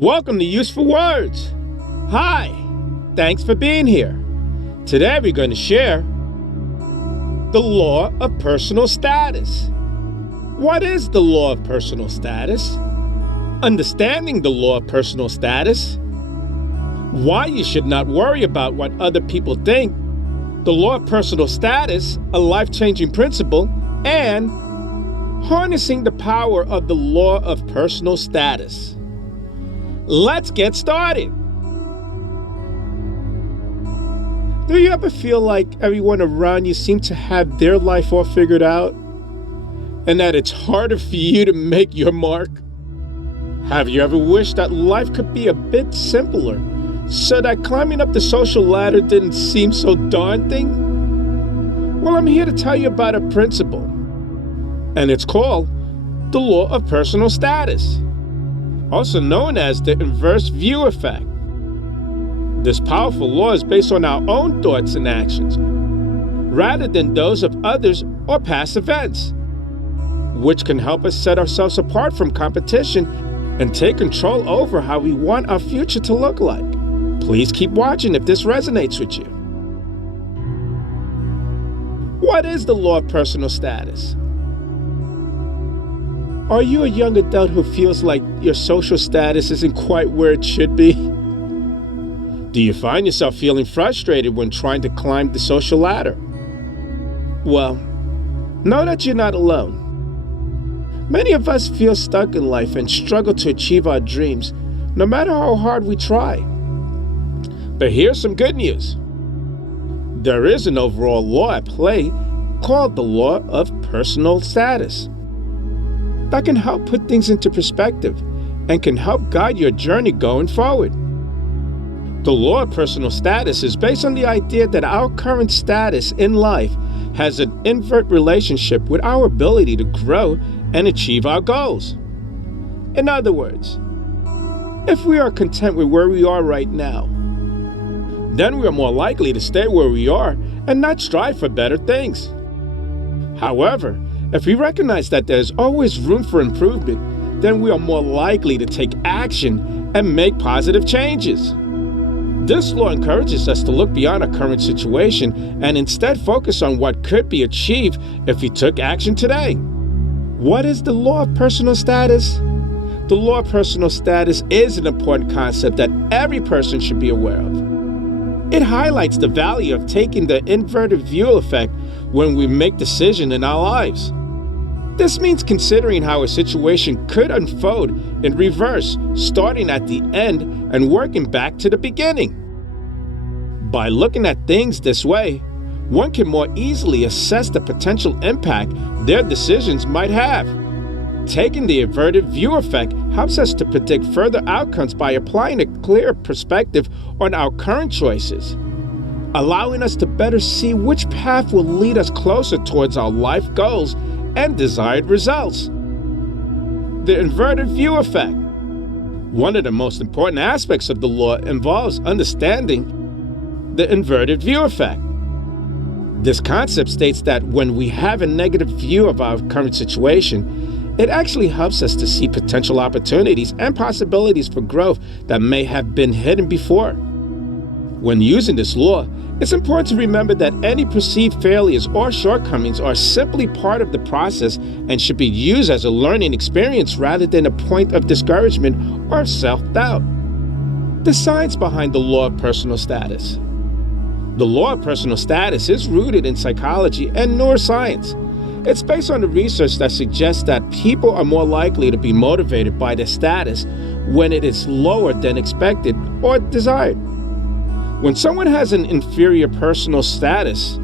Welcome to Useful Words. Hi, thanks for being here. Today we're going to share the law of personal status. What is the law of personal status? Understanding the law of personal status. Why you should not worry about what other people think. The law of personal status, a life-changing principle, and harnessing the power of the law of personal status. Let's get started. Do you ever feel like everyone around you seems to have their life all figured out, and that it's harder for you to make your mark? Have you ever wished that life could be a bit simpler, so that climbing up the social ladder didn't seem so daunting? Well, I'm here to tell you about a principle, and it's called the law of personal status, also known as the inverse view effect. This powerful law is based on our own thoughts and actions, rather than those of others or past events, which can help us set ourselves apart from competition and take control over how we want our future to look like. Please keep watching if this resonates with you. What is the law of personal status? Are you a young adult who feels like your social status isn't quite where it should be? Do you find yourself feeling frustrated when trying to climb the social ladder? Well, know that you're not alone. Many of us feel stuck in life and struggle to achieve our dreams, no matter how hard we try. But here's some good news. There is an overall law at play called the law of personal status that can help put things into perspective and can help guide your journey going forward. The law of personal status is based on the idea that our current status in life has an invert relationship with our ability to grow and achieve our goals. In other words, if we are content with where we are right now, then we are more likely to stay where we are and not strive for better things. However, if we recognize that there's always room for improvement, then we are more likely to take action and make positive changes. This law encourages us to look beyond our current situation and instead focus on what could be achieved if we took action today. What is the law of personal status? The law of personal status is an important concept that every person should be aware of. It highlights the value of taking the inverted view effect when we make decisions in our lives. This means considering how a situation could unfold in reverse, starting at the end and working back to the beginning. By looking at things this way, one can more easily assess the potential impact their decisions might have. Taking the inverted view effect helps us to predict further outcomes by applying a clear perspective on our current choices, allowing us to better see which path will lead us closer towards our life goals and desired results. The inverted view effect. One of the most important aspects of the law involves understanding the inverted view effect. This concept states that when we have a negative view of our current situation, it actually helps us to see potential opportunities and possibilities for growth that may have been hidden before. When using this law, it's important to remember that any perceived failures or shortcomings are simply part of the process and should be used as a learning experience rather than a point of discouragement or self-doubt. The science behind the law of personal status. The law of personal status is rooted in psychology and neuroscience. It's based on the research that suggests that people are more likely to be motivated by their status when it is lower than expected or desired. When someone has an inferior personal status,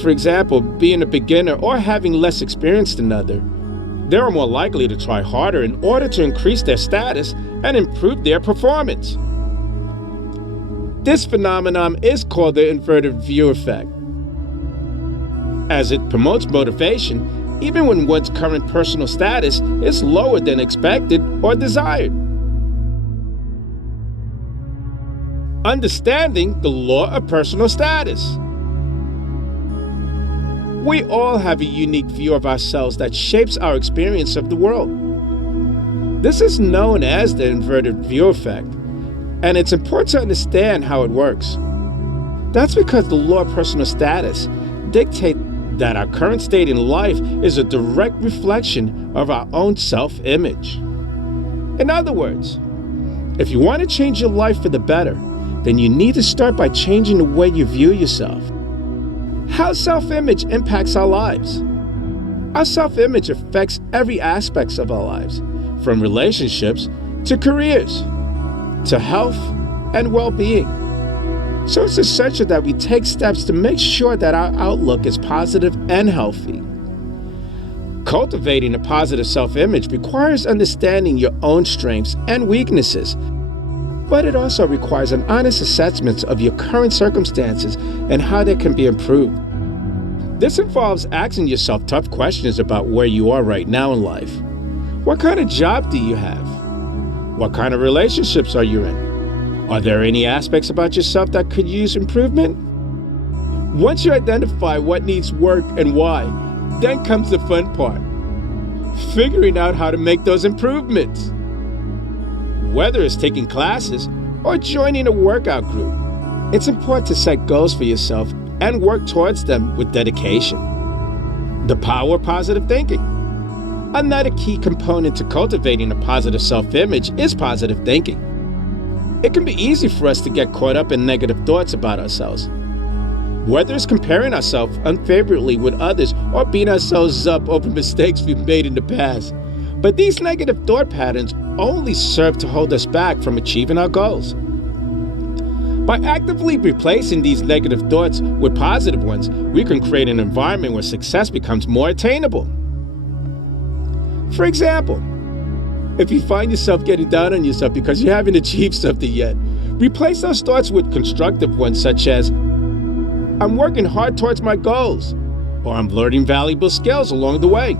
for example, being a beginner or having less experience than others, they are more likely to try harder in order to increase their status and improve their performance. This phenomenon is called the inverted view effect, as it promotes motivation even when one's current personal status is lower than expected or desired. Understanding the law of personal status. We all have a unique view of ourselves that shapes our experience of the world. This is known as the inverted view effect, and it's important to understand how it works. That's because the law of personal status dictates that our current state in life is a direct reflection of our own self-image. In other words, if you want to change your life for the better, then you need to start by changing the way you view yourself. How self-image impacts our lives. Our self-image affects every aspect of our lives, from relationships to careers, to health and well-being. So it's essential that we take steps to make sure that our outlook is positive and healthy. Cultivating a positive self-image requires understanding your own strengths and weaknesses, but it also requires an honest assessment of your current circumstances and how they can be improved. This involves asking yourself tough questions about where you are right now in life. What kind of job do you have? What kind of relationships are you in? Are there any aspects about yourself that could use improvement? Once you identify what needs work and why, then comes the fun part, figuring out how to make those improvements. Whether it's taking classes or joining a workout group, it's important to set goals for yourself and work towards them with dedication. The power of positive thinking. Another key component to cultivating a positive self-image is positive thinking. It can be easy for us to get caught up in negative thoughts about ourselves. Whether it's comparing ourselves unfavorably with others or beating ourselves up over mistakes we've made in the past. But these negative thought patterns only serve to hold us back from achieving our goals. By actively replacing these negative thoughts with positive ones, we can create an environment where success becomes more attainable. For example, if you find yourself getting down on yourself because you haven't achieved something yet, replace those thoughts with constructive ones such as, I'm working hard towards my goals, or I'm learning valuable skills along the way.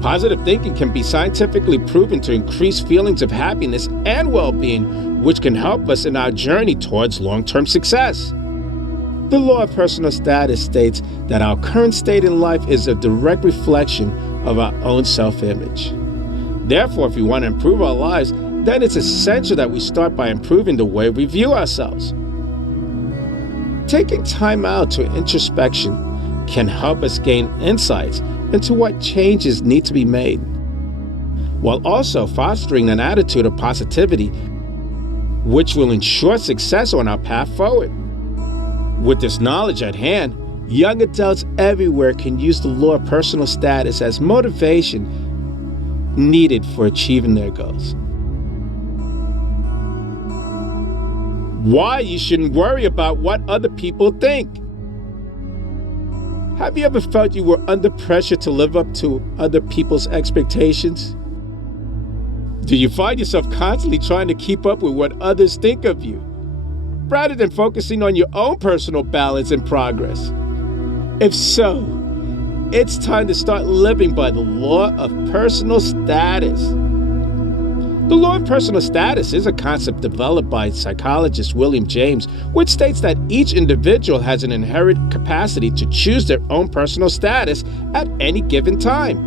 Positive thinking can be scientifically proven to increase feelings of happiness and well-being, which can help us in our journey towards long-term success. The law of personal status states that our current state in life is a direct reflection of our own self-image. Therefore, if we want to improve our lives, then it's essential that we start by improving the way we view ourselves. Taking time out to introspection can help us gain insights into what changes need to be made, while also fostering an attitude of positivity, which will ensure success on our path forward. With this knowledge at hand, young adults everywhere can use the law of personal status as motivation needed for achieving their goals. Why you shouldn't worry about what other people think. Have you ever felt you were under pressure to live up to other people's expectations? Do you find yourself constantly trying to keep up with what others think of you, rather than focusing on your own personal balance and progress? If so, it's time to start living by the law of personal status. The law of personal status is a concept developed by psychologist William James, which states that each individual has an inherent capacity to choose their own personal status at any given time.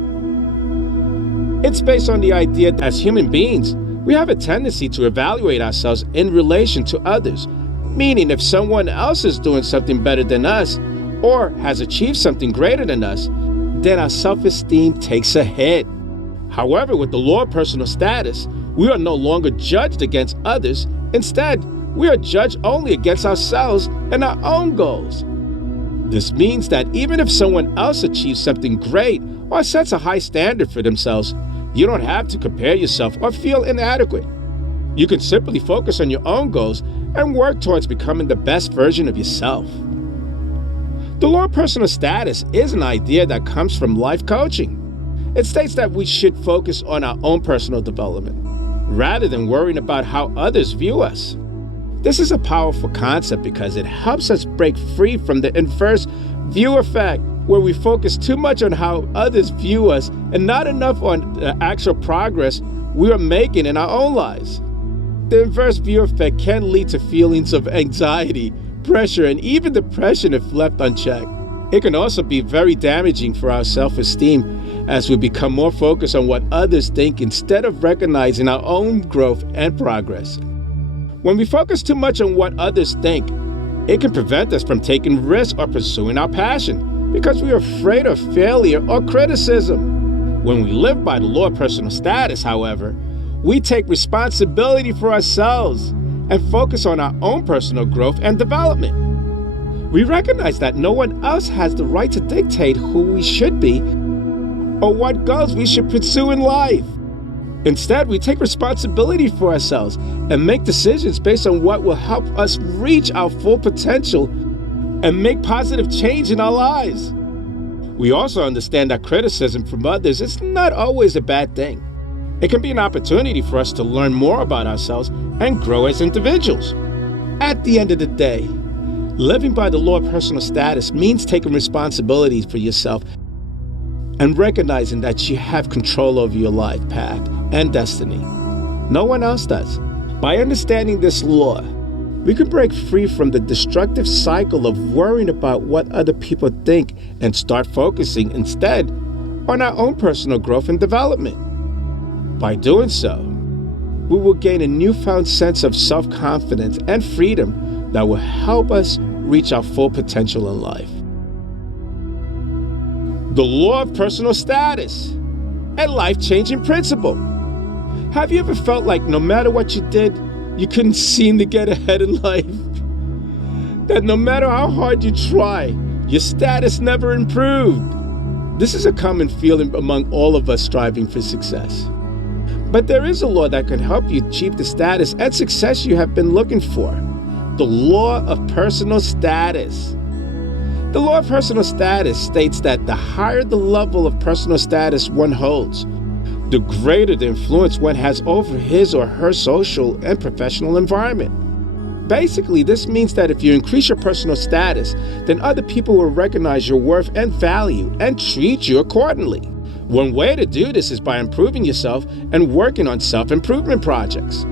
It's based on the idea that as human beings, we have a tendency to evaluate ourselves in relation to others, meaning if someone else is doing something better than us or has achieved something greater than us, then our self-esteem takes a hit. However, with the law of personal status, we are no longer judged against others. Instead, we are judged only against ourselves and our own goals. This means that even if someone else achieves something great or sets a high standard for themselves, you don't have to compare yourself or feel inadequate. You can simply focus on your own goals and work towards becoming the best version of yourself. The law of personal status is an idea that comes from life coaching. It states that we should focus on our own personal development, rather than worrying about how others view us. This is a powerful concept because it helps us break free from the inverse view effect, where we focus too much on how others view us and not enough on the actual progress we are making in our own lives. The inverse view effect can lead to feelings of anxiety, pressure, and even depression if left unchecked. It can also be very damaging for our self-esteem as we become more focused on what others think instead of recognizing our own growth and progress. When we focus too much on what others think, it can prevent us from taking risks or pursuing our passion because we are afraid of failure or criticism. When we live by the law of personal status, however, we take responsibility for ourselves and focus on our own personal growth and development. We recognize that no one else has the right to dictate who we should be or what goals we should pursue in life. Instead, we take responsibility for ourselves and make decisions based on what will help us reach our full potential and make positive change in our lives. We also understand that criticism from others is not always a bad thing. It can be an opportunity for us to learn more about ourselves and grow as individuals. At the end of the day, living by the law of personal status means taking responsibility for yourself and recognizing that you have control over your life path and destiny. No one else does. By understanding this law, we can break free from the destructive cycle of worrying about what other people think and start focusing instead on our own personal growth and development. By doing so, we will gain a newfound sense of self-confidence and freedom that will help us reach our full potential in life. The law of personal status, a life-changing principle. Have you ever felt like no matter what you did, you couldn't seem to get ahead in life? That no matter how hard you try, your status never improved? This is a common feeling among all of us striving for success. But there is a law that can help you achieve the status and success you have been looking for. The law of personal status. The law of personal status states that the higher the level of personal status one holds, the greater the influence one has over his or her social and professional environment. Basically, this means that if you increase your personal status, then other people will recognize your worth and value and treat you accordingly. One way to do this is by improving yourself and working on self-improvement projects.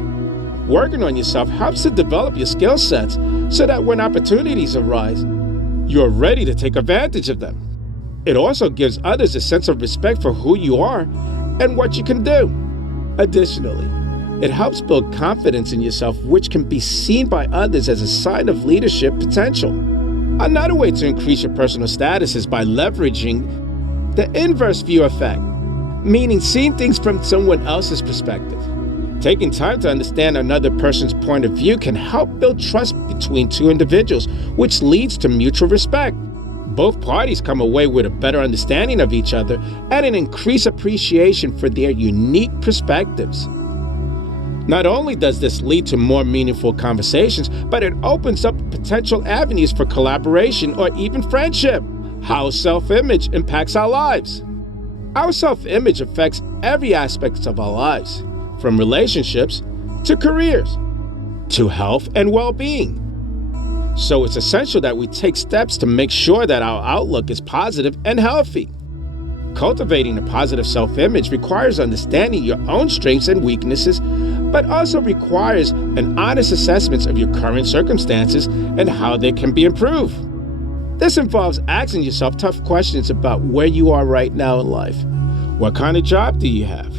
Working on yourself helps to develop your skill sets so that when opportunities arise, you are ready to take advantage of them. It also gives others a sense of respect for who you are and what you can do. Additionally, it helps build confidence in yourself, which can be seen by others as a sign of leadership potential. Another way to increase your personal status is by leveraging the inverse view effect, meaning seeing things from someone else's perspective. Taking time to understand another person's point of view can help build trust between two individuals, which leads to mutual respect. Both parties come away with a better understanding of each other and an increased appreciation for their unique perspectives. Not only does this lead to more meaningful conversations, but it opens up potential avenues for collaboration or even friendship. How self-image impacts our lives. Our self-image affects every aspect of our lives, from relationships to careers, to health and well-being. So it's essential that we take steps to make sure that our outlook is positive and healthy. Cultivating a positive self-image requires understanding your own strengths and weaknesses, but also requires an honest assessment of your current circumstances and how they can be improved. This involves asking yourself tough questions about where you are right now in life. What kind of job do you have?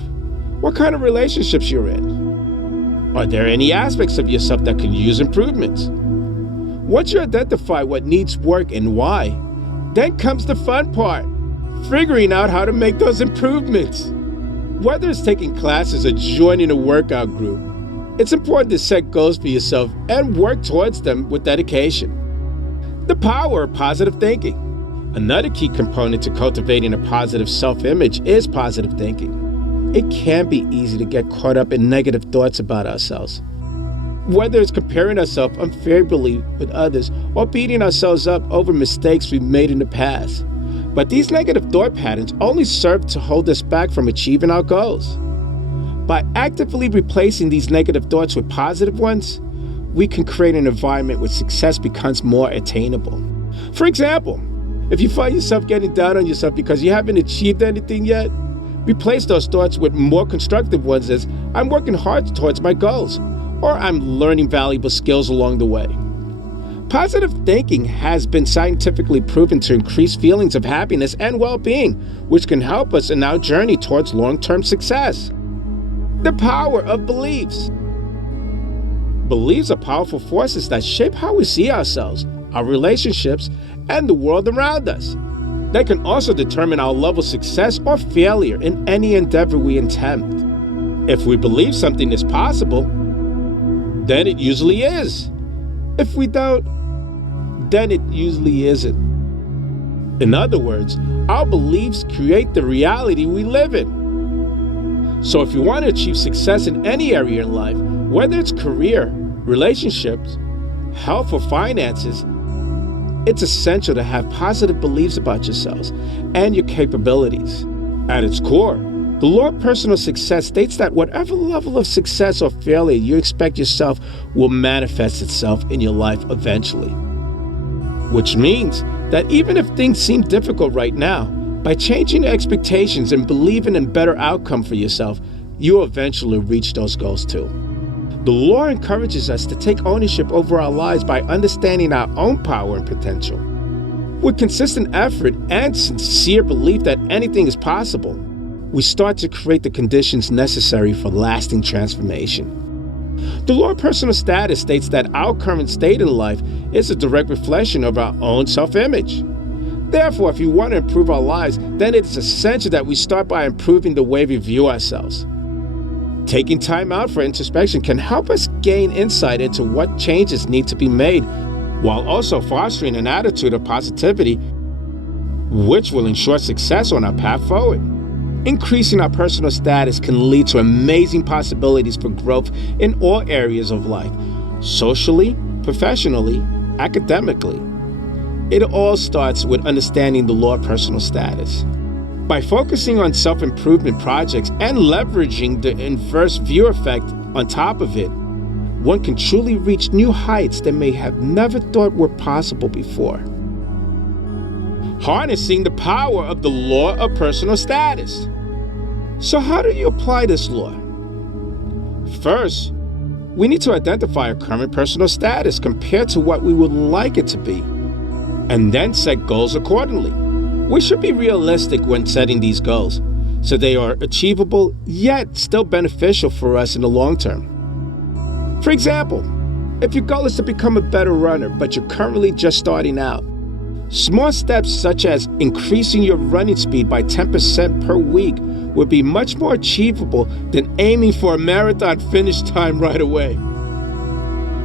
What kind of relationships you're in? Are there any aspects of yourself that can use improvements? Once you identify what needs work and why, then comes the fun part, figuring out how to make those improvements. Whether it's taking classes or joining a workout group, it's important to set goals for yourself and work towards them with dedication. The power of positive thinking. Another key component to cultivating a positive self-image is positive thinking. It can be easy to get caught up in negative thoughts about ourselves. Whether it's comparing ourselves unfavorably with others or beating ourselves up over mistakes we've made in the past. But these negative thought patterns only serve to hold us back from achieving our goals. By actively replacing these negative thoughts with positive ones, we can create an environment where success becomes more attainable. For example, if you find yourself getting down on yourself because you haven't achieved anything yet, replace those thoughts with more constructive ones as I'm working hard towards my goals, or I'm learning valuable skills along the way. Positive thinking has been scientifically proven to increase feelings of happiness and well-being, which can help us in our journey towards long-term success. The power of beliefs. Beliefs are powerful forces that shape how we see ourselves, our relationships, and the world around us. They can also determine our level of success or failure in any endeavor we attempt. If we believe something is possible, then it usually is. If we don't, then it usually isn't. In other words, our beliefs create the reality we live in. So if you want to achieve success in any area in life, whether it's career, relationships, health, or finances, it's essential to have positive beliefs about yourselves and your capabilities. At its core, the law of personal success states that whatever level of success or failure you expect yourself will manifest itself in your life eventually. Which means that even if things seem difficult right now, by changing your expectations and believing in better outcome for yourself, you'll eventually reach those goals too. The law encourages us to take ownership over our lives by understanding our own power and potential. With consistent effort and sincere belief that anything is possible, we start to create the conditions necessary for lasting transformation. The law of personal status states that our current state in life is a direct reflection of our own self-image. Therefore, if we want to improve our lives, then it is essential that we start by improving the way we view ourselves. Taking time out for introspection can help us gain insight into what changes need to be made, while also fostering an attitude of positivity, which will ensure success on our path forward. Increasing our personal status can lead to amazing possibilities for growth in all areas of life, socially, professionally, academically. It all starts with understanding the law of personal status. By focusing on self-improvement projects and leveraging the inverse view effect on top of it, one can truly reach new heights that may have never thought were possible before. Harnessing the power of the law of personal status. So how do you apply this law? First, we need to identify our current personal status compared to what we would like it to be, and then set goals accordingly. We should be realistic when setting these goals, so they are achievable yet still beneficial for us in the long term. For example, if your goal is to become a better runner, but you're currently just starting out, small steps such as increasing your running speed by 10% per week would be much more achievable than aiming for a marathon finish time right away.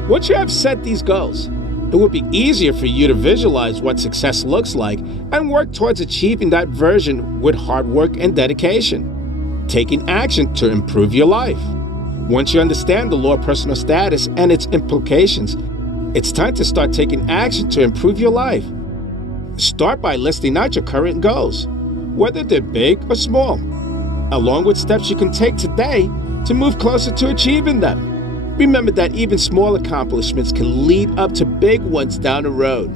Once you have set these goals, it will be easier for you to visualize what success looks like and work towards achieving that version with hard work and dedication, taking action to improve your life. Once you understand the law of personal status and its implications, it's time to start taking action to improve your life. Start by listing out your current goals, whether they're big or small, along with steps you can take today to move closer to achieving them. Remember that even small accomplishments can lead up to big ones down the road.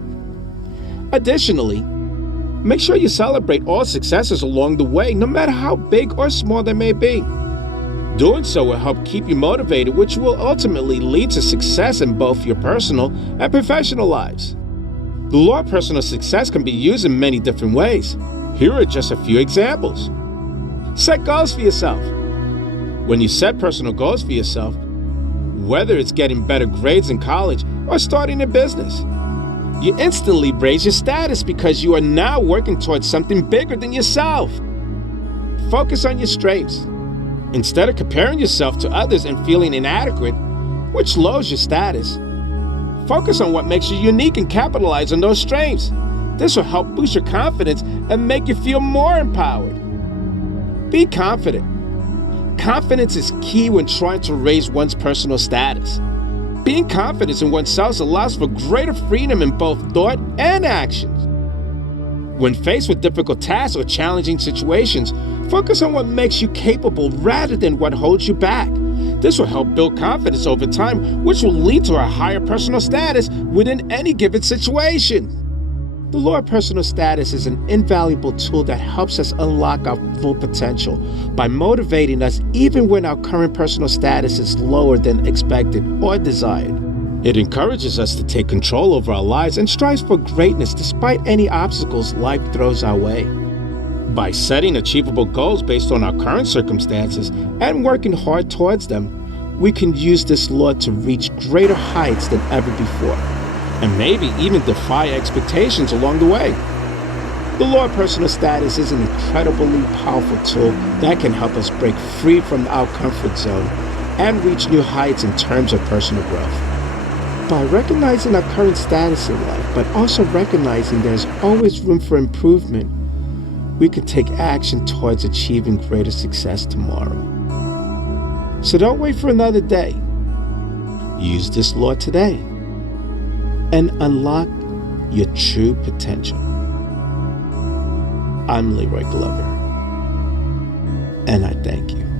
Additionally, make sure you celebrate all successes along the way, no matter how big or small they may be. Doing so will help keep you motivated, which will ultimately lead to success in both your personal and professional lives. The law of personal success can be used in many different ways. Here are just a few examples. Set goals for yourself. When you set personal goals for yourself, whether it's getting better grades in college or starting a business, you instantly raise your status because you are now working towards something bigger than yourself. Focus on your strengths. Instead of comparing yourself to others and feeling inadequate, which lowers your status, focus on what makes you unique and capitalize on those strengths. This will help boost your confidence and make you feel more empowered. Be confident. Confidence is key when trying to raise one's personal status. Being confident in oneself allows for greater freedom in both thought and actions. When faced with difficult tasks or challenging situations, focus on what makes you capable rather than what holds you back. This will help build confidence over time, which will lead to a higher personal status within any given situation. The law of personal status is an invaluable tool that helps us unlock our full potential by motivating us even when our current personal status is lower than expected or desired. It encourages us to take control over our lives and strives for greatness despite any obstacles life throws our way. By setting achievable goals based on our current circumstances and working hard towards them, we can use this law to reach greater heights than ever before, and maybe even defy expectations along the way. The law of personal status is an incredibly powerful tool that can help us break free from our comfort zone and reach new heights in terms of personal growth. By recognizing our current status in life, but also recognizing there's always room for improvement, we can take action towards achieving greater success tomorrow. So don't wait for another day. Use this law today and unlock your true potential. I'm Leroy Glover, and I thank you.